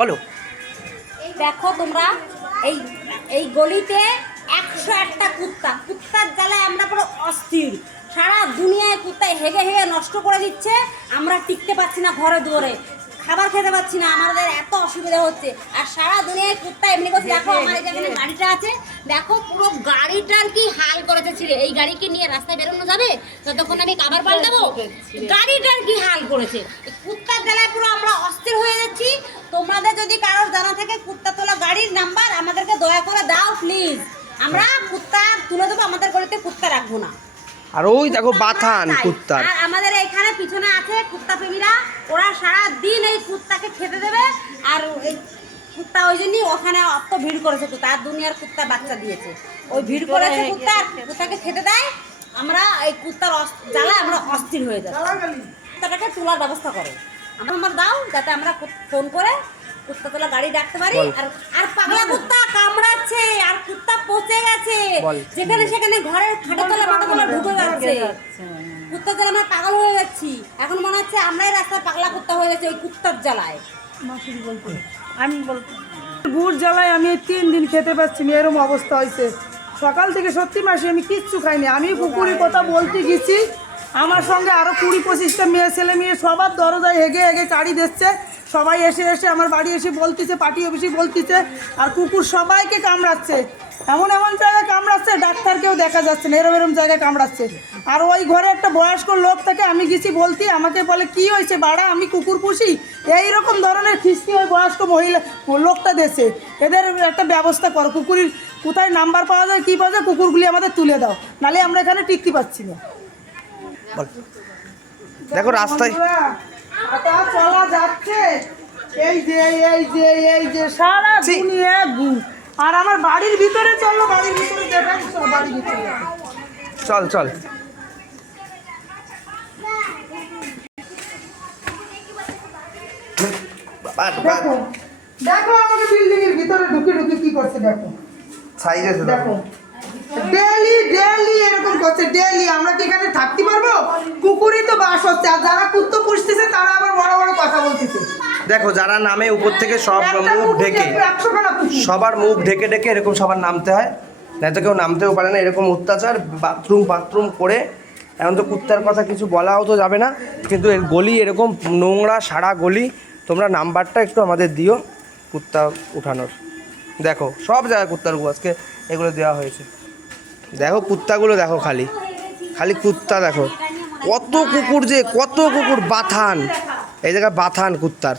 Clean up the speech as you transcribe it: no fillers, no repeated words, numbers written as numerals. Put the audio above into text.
বলো। দেখো তোমরা এই এই গলিতে 101টা কুত্তার জ্বালায় আমরা পুরো অস্থির। সারা দুনিয়ায় কুত্তায় হেগে হেগে নষ্ট করে দিচ্ছে। আমরা টিকতে পারছি না, ঘরে দুয়ারে খাবার খেতে পারছি না, আমাদের এত অসুবিধা হচ্ছে। আর সারা দুনিয়ায় কুত্তা এমনি করছে। দেখো আমার যেখানে গাড়িটা আছে, দেখো পুরো গাড়িটার কি হাল করেছে ছিঁড়ে। এই গাড়িকে নিয়ে রাস্তায় বেরোনো যাবে যতক্ষণ আমি খাবার পাল্টাবো? গাড়িটার কি হাল করেছে। কুত্তার জ্বালায় পুরো আমরা অস্থির হয়ে যাচ্ছি। তোমাদের যদি কারোর জানা থাকে কুত্তা তোলা গাড়ির নাম্বার, আমাদেরকে দয়া করে দাও প্লিজ। আমরা কুত্তা তুলে দেবো, আমাদের গলিতে কুত্তা রাখবো না। আর ওই দেখো বাথান কুত্তার। আর আমাদের এখানে পিছনে আছে কুত্তা প্রেমীরা, ওরা সারা দিন এই কুত্তাকে খেতে দেবে। আর এই কুত্তা ওই জন্যই ওখানে অত ভিড় করেছে। কুত্তা আর দুনিয়ার কুত্তা বাচ্চা দিয়েছে, ওই ভিড় করেছে কুত্তাকে খেতে দেয়। আমরা এই কুত্তার জ্বালায় আমরা অস্থির হয়ে যাই। কুত্তাটাকে তোলার ব্যবস্থা করো, আমার দাও, যাতে আমরা ফোন করে কুত্তা তোলা গাড়ি ডাকতে পারি। আর পাগলা কুত্তা কামড়াচ্ছে, আর কুত্তা পচে গেছে যেখানে সেখানে, ঘরের খাটে তলা মাথা তলা ঢুকে যাচ্ছে। কুত্তার জ্বালা আমরা পাগল হয়ে যাচ্ছি। এখন মনে হচ্ছে আমরাই রাস্তায় পাগলা কুত্তা হয়ে গেছে ওই কুত্তার জ্বালায়। আমি বলবো গুড় জ্বালায় আমি 3 দিন খেতে পাচ্ছি না, এরকম অবস্থা হয়েছে। সকাল থেকে সত্যি মাসি আমি কিচ্ছু খাইনি। আমি পুকুরের কথা বলতে গেছি, আমার সঙ্গে আরও 20-25টা ছেলে মেয়ে সবার দরজায় হেগে হেগে কাড়ি দিচ্ছে। সবাই এসে এসে আমার বাড়ি এসে বলতেছে, পার্টি অফিসে বলতেছে। আর কুকুর সবাইকে কামড়াচ্ছে, এমন এমন জায়গায় কামড়াচ্ছে ডাক্তারকেও দেখা যাচ্ছে না, এরম জায়গায় কামড়াচ্ছে। আর ওই ঘরে একটা বয়স্ক লোক থাকে, আমি গেছি বলতে, আমাকে বলে কি হয়েছে বাড়া, আমি কুকুর পুষি। এইরকম ধরনের খিস্তি ওই বয়স্ক মহিলা লোকটা দেশে। এদের একটা ব্যবস্থা করো, কুকুরের কোথায় নাম্বার পাওয়া যায়, কী পাওয়া যায়, কুকুরগুলি আমাদের তুলে দাও, নাহলে আমরা এখানে টিকতে পারছি না। দেখো রাস্তায় চলা যাচ্ছে, এই যে এই যে এই যে সারা দুনিয়া গু। আর আমার বাড়ির ভিতরে চললো, বাড়ির ভিতরে দেখাই, বাড়ির ভিতরে চল চল। দেখো দেখো আমাকে বিল্ডিং এর ভিতরে ঢুকে ঢুকে কি করছে, দেখো সাইজে দেখো ডেলি ডেলি এরকম করছে ডেলি। আমরা কি এখানে থাকতে পারবো? কুকুরই তো বাস হচ্ছে, আর যারা কুত্তো পুষতেছে তারা আবার বড় বড় কথা বলতেছে। দেখো যারা নামে উপর থেকে সব মুখ ঢেকে, সবার মুখ ঢেকে ঢেকে এরকম সবার নামতে হয়, নয়তো কেউ নামতেও পারে না। এরকম অত্যাচার বাথরুম করে, এখন তো কুত্তার কথা কিছু বলাও তো যাবে না, কিন্তু এর গলি এরকম নোংরা সারা গলি। তোমরা নাম্বারটা একটু আমাদের দিও কুত্তা উঠানোর। দেখো সব জায়গায় কুত্তার আজকে এগুলো দেওয়া হয়েছে। দেখো কুত্তাগুলো দেখো, খালি খালি কুত্তা। দেখো কত কুকুর, যে কত কুকুর বাথান, এই জায়গায় বাথান কুত্তার।